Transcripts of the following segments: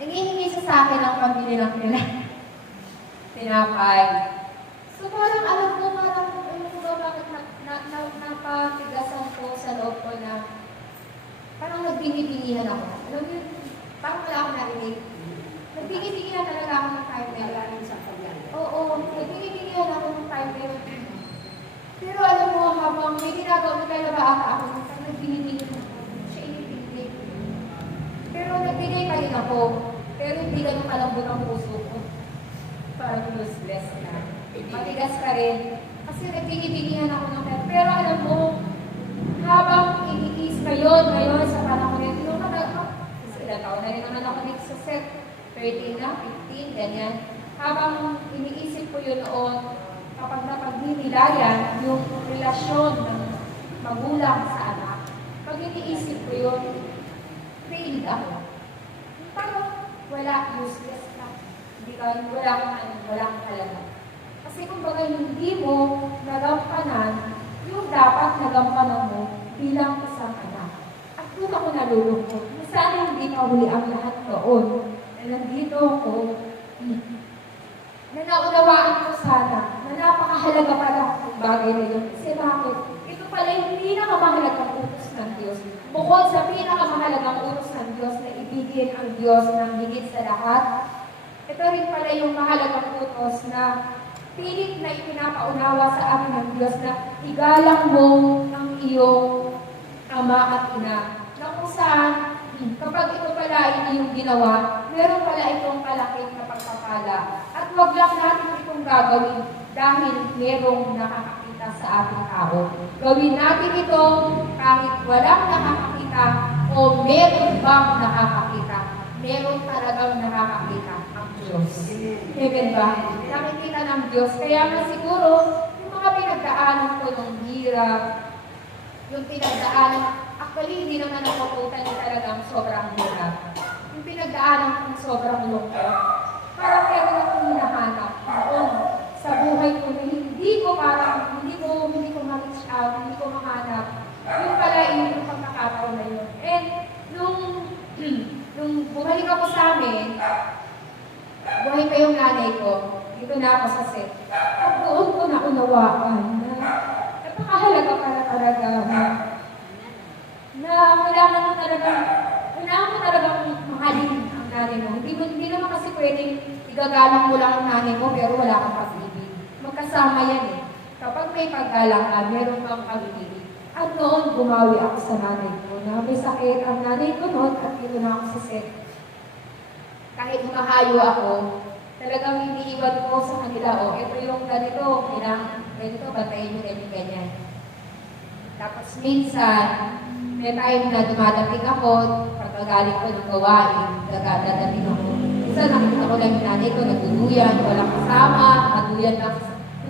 Nanghihingi siya sa akin ng pambili ng tinapay. So parang alam ko, parang alam ko ba bakit napatigasan ko sa loob ko na parang nagbingi-bingihan ako. Alam mo yun, parang wala akong narinig. Nagbingi-bingihan talaga ako ng time na yun. Oo, nagbingi-bingihan ako ng time na yun. Pero alam mo, habang may ginagawa, naglalaba ako, nagbingi-bingihan ako. Siya inibigay. Pero nagbigay pa rin ako. Pero hindi ganun kalambot ang puso ko. Parang useless na. Matigas ka rin. Kasi nagbingi-bingihan ako ng pera. Pero alam mo, habang iniis ngayon sa panahon nito, nung kasi ilang taon na rin naman ako dito sa set, 13 na, 15, ganyan. Habang iniisip ko yun noon, kapag napagninilayan yung relasyon ng magulang sa anak, pag iniisip ko yun, failed ako. Parang wala, useless ka. Hindi ka, wala kang halaga. Kasi kumbaga hindi mo nagampanan yung dapat nagampanan mo bilang isang anak. At doon ako nalulungkot. Sana hindi mahuli ang lahat noon. Na nandito ako, na naunawaan ko sana, na napakahalaga pala ang bagay na yun. Kasi bakit? Ito pala yung pinakamahalagang utos ng Diyos. Bukod sa pinakamahalagang utos ng Diyos na ibigin ang Diyos ng higit sa lahat, ito rin pala yung mahalagang utos na pilit na ipinapaunawa sa amin ng Diyos na igalang mo ang iyong ama at ina. Na kung saan, kapag ito pala hindi yung ginawa, meron pala itong kalaking na pagpapala. At huwag lang natin itong gagawin dahil merong nakakakita sa ating tao. Gawin natin ito kahit walang nakakakita o meron bang nakakakita. Meron talagang nakakakita ang Diyos. Amen ba? Nakikita ng Diyos. Kaya nga siguro, yung mga pinagdaanan ko ng hirap, yung pinagdaanan, actually, hindi naman ako totally talagang sobrang hirap. Yung pinagdaanan kong sobrang lungkot, parang meron akong hinahanap noon sa buhay ko na hindi ko ma-reach out, hindi ko mahanap. Yung pala yung pagkakataon na yun. And nung bumalik ako sa amin, buhay pa yung nanay ko, dito na ako sa set. At doon ko naunawaan na napakahalaga pala talaga na kailangan mo talagang mahalin ang nanay mo. Hindi naman kasi pwedeng igagalang mo lang ang nanay mo pero wala kang pag-ibig. Magkasama yan eh. Kapag may paggalang ka, meron kang pag-ibig. At noon, bumawi ako sa nanay ko na may sakit ang nanay ko noon at dito na ako sa set. Kahit mahayo ako, talagang iniiwan ko sa kanila, ito yung ganito, bantayin nyo ganyan. Tapos minsan, may time na dumadating ako, pagkagaling ko ng gawain, dadating ako. Minsan nakikita ko lang yung nanay ko, nagduduyan, walang kasama, nagduduyan lang.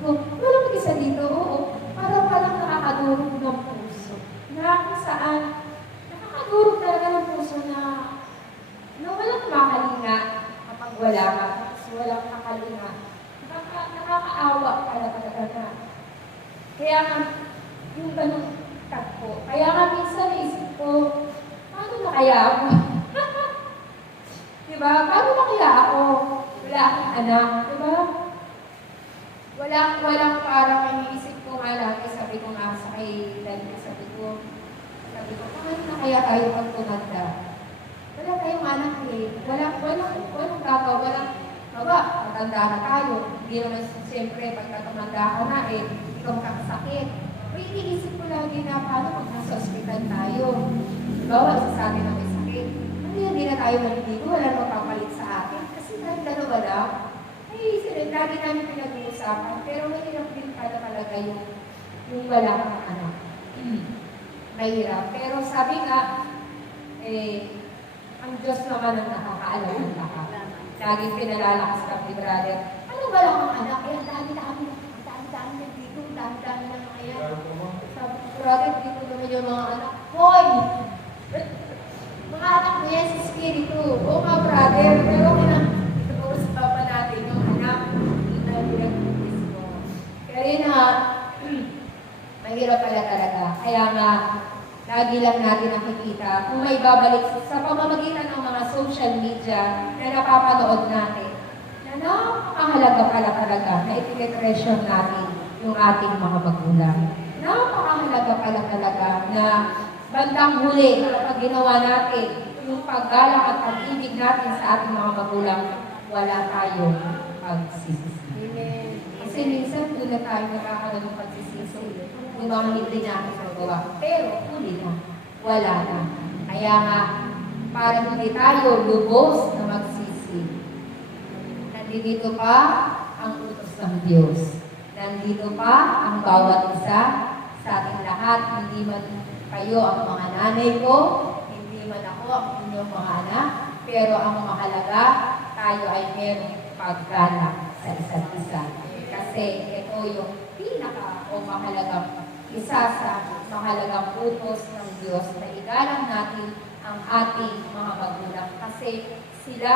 Walang mag-isa dito, oo. Parang nakakadurog ng puso. Na kung saan, nakakadurog talaga ng puso na walang makalinga kapag wala ka. Kasi walang makalinga. Nakakaawa pala talaga na. Kaya nga, yung ganun takbo. Kaya nga minsan naisip ko, paano na kaya ako? Diba? Paano na kaya ako? Wala akong anak. Diba? Walang parang iniisip ko nga lagi. Sabi ko nga sa kay Dali, sabi ko, paano na kaya tayo pag tumanda? Wala tayong anak eh. Walang gagawa. Matanda na tayo. Hindi naman siyempre, pagka tumanda ka na eh, ikaw makakasakit. May iniisip ko lagi na paano pag nasa ospital tayo. Bawa, isasabi na may sakit. Hindi na tayo maliligo, wala magpapalit sa atin. Kasi dahil dalawa lang, lagi namin pinag-uusapan. Pero mahirap din talaga yung wala kang anak. Mahirap. Pero sabi nga, ang Diyos naman ang nakakaalam ng lahat. Laging pinalalakas ka ni brother. Ano ba lang ang anak? Ang dami-dami na dito, dami-dami na kaya. Sabi ko, brother, dito naman yung mga anak. Hoy! Mga anak mo yan sa spirito. Oo nga, brother. Pero pinag-uusapan natin yung anak. Kaya yun mahirap pala talaga. Kaya nga, lagi lagi lang natin nakikita kung may babalik sa pamamagitan ng mga social media na napapanood natin na napakahalaga pala talaga na ipinitresyon natin yung ating mga magulang. Napakahalaga pala talaga na bandang huli kapag ginawa natin yung paggalang at pag-ibig natin sa ating mga magulang, wala tayong pagsisisi. Kasi minsan doon na tayo nakakaroon ng pagsisisi. Yung mga hindi natin magawa. Pero huli na, wala na. Kaya nga, para hindi tayo lubos na magsisi, nandito pa ang utos ng Diyos. Nandito pa ang bawat isa sa ating lahat. Hindi man kayo ang mga nanay ko, hindi man ako ang inyong mga anak, pero ang mahalaga, tayo ay merong paggalang sa isa't isa. Kasi ito yung isa sa mahalagang utos ng Diyos na igalang natin ang ating mga magulang. Kasi sila,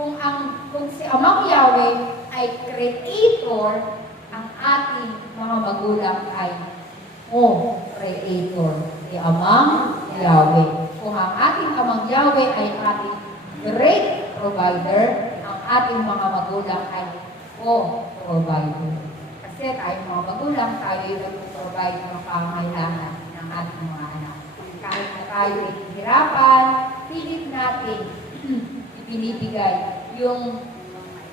kung si Amang Yahweh ay creator, ang ating mga magulang ay creator ni Amang Yahweh. Kung ang ating Amang Yahweh ay ating great provider, ang ating mga magulang ay provider. Kasi tayo mga magulang, tayo yung nag-provide ng pangangailangan ng ating mga anak. Kahit na tayo ay hihirapan, pilit natin ibinibigay yung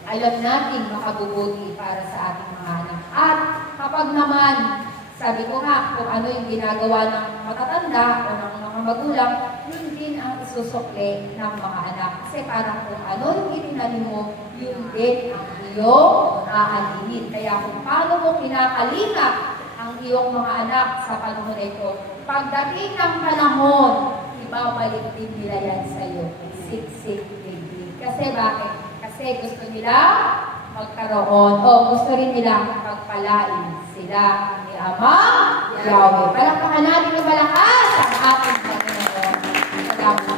alam natin makabubuti para sa ating mga anak. At kapag naman, sabi ko nga, kung ano yung ginagawa ng matatanda o ng mga magulang, yun din ang isusukli ng mga anak. Kasi parang kung ano yung itinanim mo, yun din ang iyong aanihin. Kaya kung paano mo kinakalinga ang iyong mga anak sa panahon na ito, pagdating ng panahon, ibabalik din nila yan sa iyo. Siksik, baby. Kasi bakit? Kasi gusto nila magkaroon o gusto rin nila pagpalain sila ni Amang Yahweh. Palakpakan natin ng malakas ang ating Panginoon. Salamat.